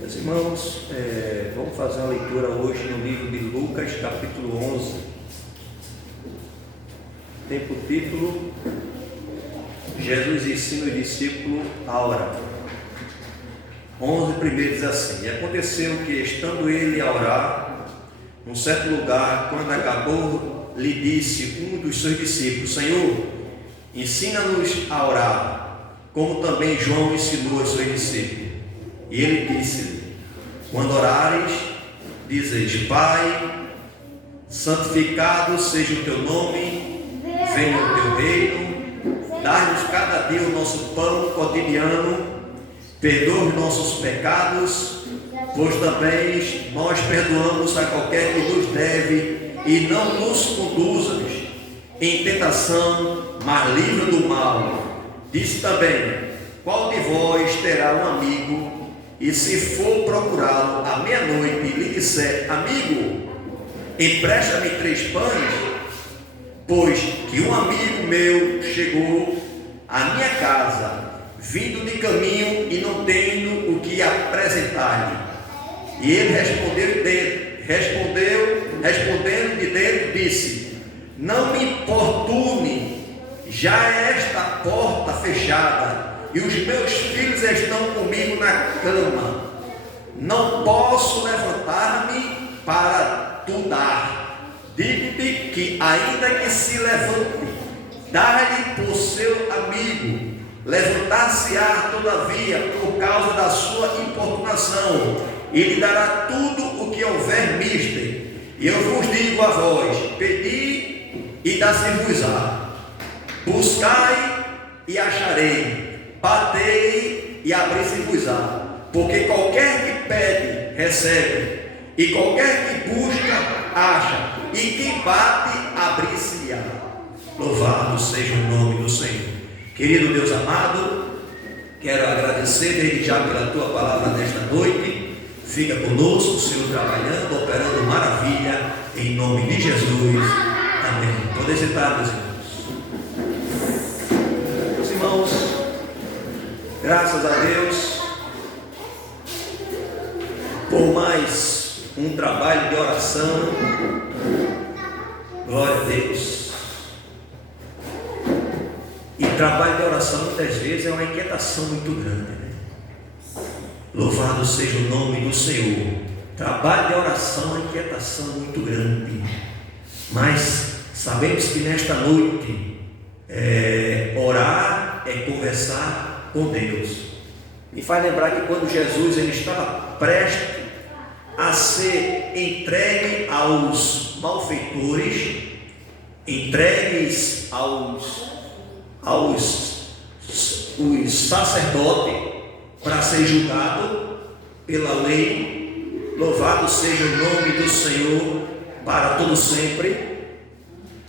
Meus irmãos, vamos fazer uma leitura hoje no livro de Lucas, capítulo 11. Tem por título: Jesus ensina o discípulo a orar. 11 primeiro diz assim: E aconteceu que, estando ele a orar, num certo lugar, quando acabou, lhe disse um dos seus discípulos: Senhor, ensina-nos a orar, como também João ensinou aos seus discípulos. E ele disse-lhe: Quando orares, dizeis: Pai, santificado seja o teu nome, venha o teu reino, dai-nos cada dia o nosso pão cotidiano, perdoa os nossos pecados, pois também nós perdoamos a qualquer que nos deve, e não nos conduzas em tentação, mas livra do mal. Disse também: Qual de vós terá um amigo, e se for procurá-lo à meia-noite e lhe disser: Amigo, empresta-me 3 pães, pois que um amigo meu chegou à minha casa, vindo de caminho, e não tenho o que apresentar-lhe? E ele respondendo de dentro, disse: Não me importune, já é esta porta fechada, e os meus filhos estão comigo na cama, não posso levantar-me para tu dar. Digo-te que, ainda que se levante, dá-lhe por seu amigo, levantar-se-á todavia por causa da sua importunação, e lhe dará tudo o que houver mister. E eu vos digo a vós: pedi e dá-se-vos-á, buscai e acharei, batei e abri-se-vos-á. Porque qualquer que pede, recebe, e qualquer que busca, acha, e quem bate, abrir-se-á. Louvado seja o nome do Senhor. Querido Deus amado, quero agradecer desde já pela tua palavra nesta noite. Fica conosco, Senhor, trabalhando, operando maravilha, em nome de Jesus. Amém. Podem sentar, meus irmãos. Meus irmãos, graças a Deus por mais um trabalho de oração. Glória a Deus. E trabalho de oração muitas vezes é uma inquietação muito grande, né? Louvado seja o nome do Senhor. Trabalho de oração é uma inquietação muito grande, mas sabemos que nesta noite orar é conversar com Deus. Me faz lembrar que quando Jesus ele estava prestes a ser entregue aos malfeitores, entregues os sacerdotes para ser julgado pela lei. Louvado seja o nome do Senhor para todo sempre.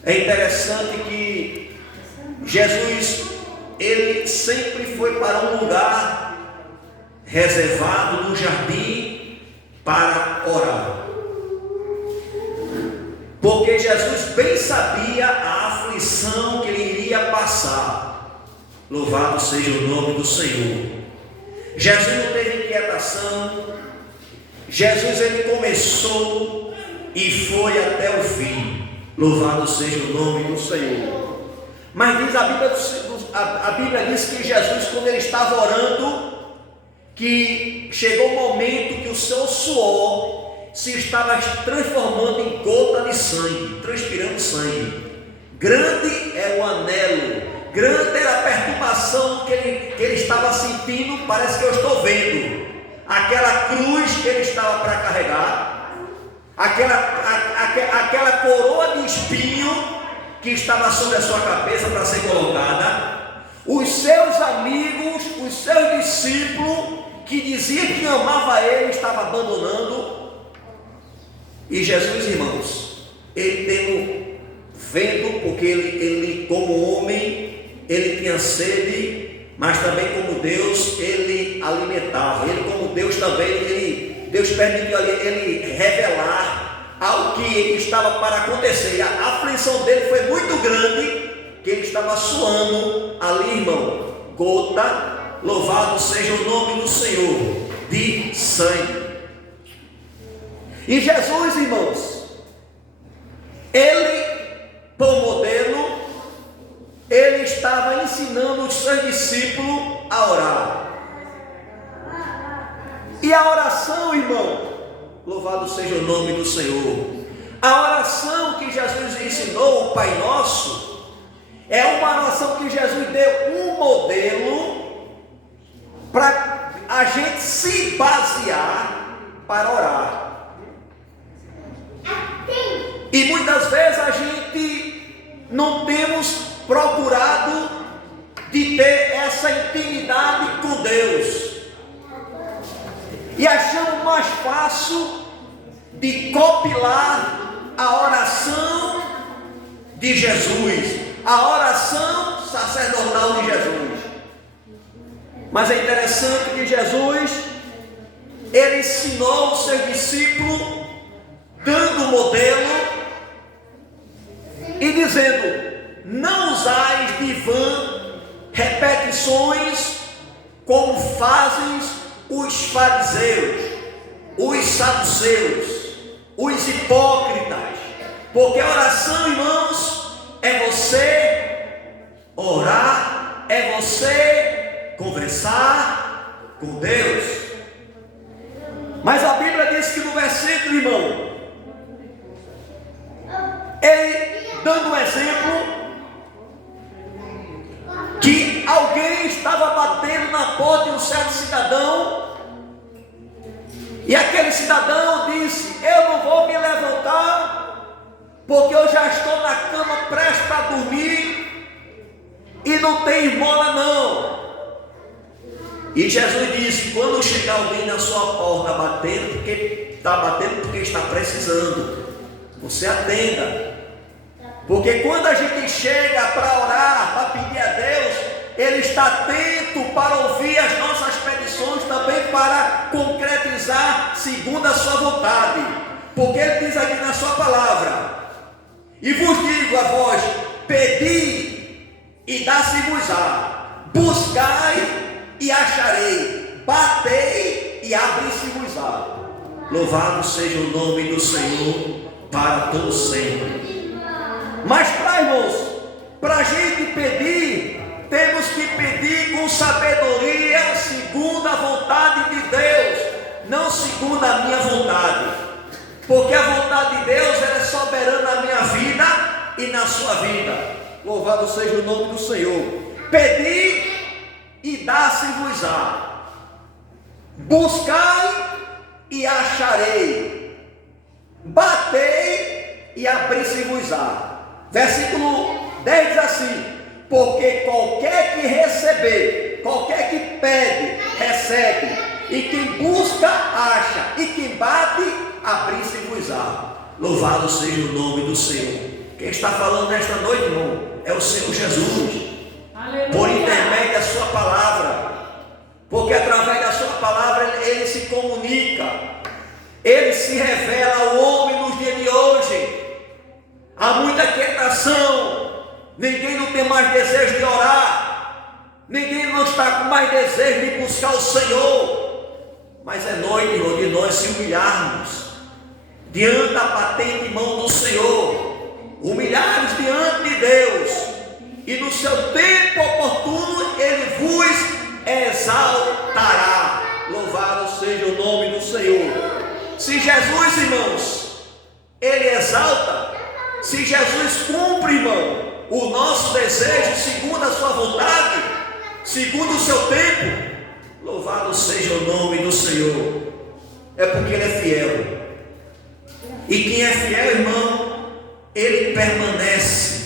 É interessante que Jesus ele sempre foi para um lugar reservado no jardim para orar, porque Jesus bem sabia a aflição que ele iria passar. Louvado seja o nome do Senhor. Jesus não teve inquietação. Jesus ele começou e foi até o fim. Louvado seja o nome do Senhor. Mas diz a Bíblia diz que Jesus, quando ele estava orando, que chegou o momento que o seu suor se estava transformando em gota de sangue, transpirando sangue. Grande é o anelo, grande era a perturbação que ele estava sentindo. Parece que eu estou vendo aquela cruz que ele estava para carregar, aquela coroa de espinho que estava sobre a sua cabeça para ser colocada. Os seus amigos, os seus discípulos, que diziam que amava ele, estavam abandonando. E Jesus, irmãos, ele vendo, porque ele como homem, ele tinha sede, mas também como Deus, ele alimentava. Ele como Deus também, Deus permitiu ali ele revelar algo que estava para acontecer. E a aflição dele foi muito grande, que ele estava suando ali, irmão, gota. Louvado seja o nome do Senhor. de sangue. E Jesus, irmãos, ele, por modelo, ele estava ensinando os seus discípulos a orar. E a oração, irmão, louvado seja o nome do Senhor, a oração que Jesus ensinou, o Pai Nosso, é uma oração que Jesus deu um modelo para a gente se basear para orar. E muitas vezes a gente não temos procurado de ter essa intimidade com Deus. E achamos mais fácil de copiar a oração de Jesus, a oração sacerdotal de Jesus. Mas é interessante que Jesus, ele ensinou os seus discípulos, dando modelo e dizendo: não usais de vã repetições como fazem os fariseus, os saduceus, os hipócritas, porque a oração, irmãos, é você orar, é você conversar com Deus. Mas a Bíblia diz que no versículo, irmão, ele dando um exemplo, que alguém estava batendo na porta de um certo cidadão, e aquele cidadão disse: eu não vou me levantar, porque eu já estou na cama prestes para dormir, e não tem esmola não. E Jesus disse: quando chegar alguém na sua porta batendo, porque está batendo porque está precisando, você atenda. Porque quando a gente chega para orar, para pedir a Deus, Ele está atento para ouvir as nossas petições, também para concretizar segundo a sua vontade. Porque Ele diz aqui na sua palavra: e vos digo a vós, pedi e dá-se-vos-á, buscai e acharei, batei e abri-se-vos-á. Louvado seja o nome do Senhor para todos sempre. Mas para, irmãos, para a gente pedir, temos que pedir com sabedoria, segundo a vontade de Deus, não segundo a minha vontade, porque a vontade de Deus ela é soberana na minha vida e na sua vida. Louvado seja o nome do Senhor. Pedi e dá-se-vos-á, buscai e acharei, batei e abri-se-vos-á. Versículo 10 diz assim: porque qualquer que receber, qualquer que pede, recebe, e quem busca, acha, e quem bate, abri-se-vos-á. Louvado seja o nome do Senhor. Quem está falando nesta noite, irmão, é o Senhor Jesus. Aleluia. Por intermédio da sua palavra, porque através da sua palavra ele se comunica, ele se revela ao homem nos dias de hoje. Há muita quietação, ninguém não tem mais desejo de orar, ninguém não está com mais desejo de buscar o Senhor. Mas é noite, irmão, de nós se humilharmos diante da patente mão do Senhor, humilharmos diante de Deus, e no seu tempo oportuno Ele vos exaltará. Louvado seja o nome do Senhor. Se Jesus, irmãos, Ele exalta, se Jesus cumpre, irmão, o nosso desejo segundo a sua vontade, segundo o seu tempo, louvado seja o nome do Senhor. É porque Ele é fiel. E quem é fiel, irmão, ele permanece.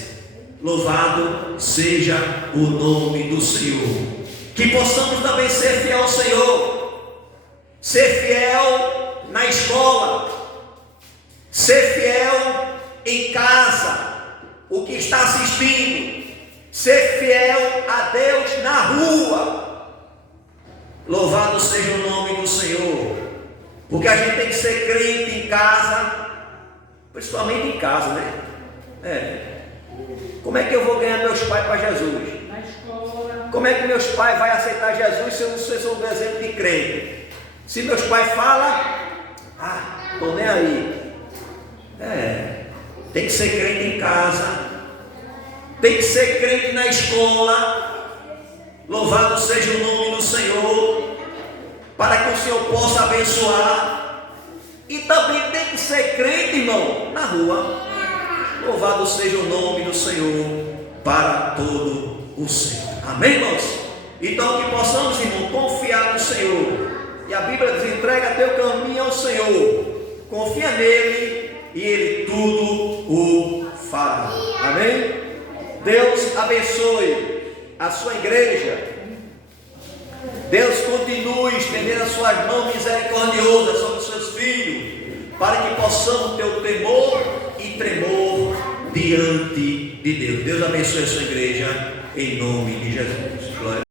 Louvado seja o nome do Senhor. Que possamos também ser fiel ao Senhor, ser fiel na escola, ser fiel em casa, o que está assistindo, ser fiel a Deus na rua. Louvado seja o nome do Senhor, porque a gente tem que ser crente em casa, principalmente em casa, né? Como é que eu vou ganhar meus pais para Jesus? Na escola. Como é que meus pais vão aceitar Jesus se eu não sou um exemplo de crente? Se meus pais falam, estou nem aí. Tem que ser crente em casa, tem que ser crente na escola. Louvado seja o nome do Senhor, para que o Senhor possa abençoar. E também tem que ser crente, irmão, na rua. Louvado seja o nome do Senhor para todo o Senhor. Amém, irmãos? Então que possamos, irmão, confiar no Senhor. E a Bíblia diz: entrega teu caminho ao Senhor, confia nele e ele tudo o fará. Amém? Deus abençoe a sua igreja. Deus continue estendendo as suas mãos misericordiosas sobre os seus filhos, para que possamos ter o temor e tremor diante de Deus. Deus abençoe a sua igreja, em nome de Jesus. Glória.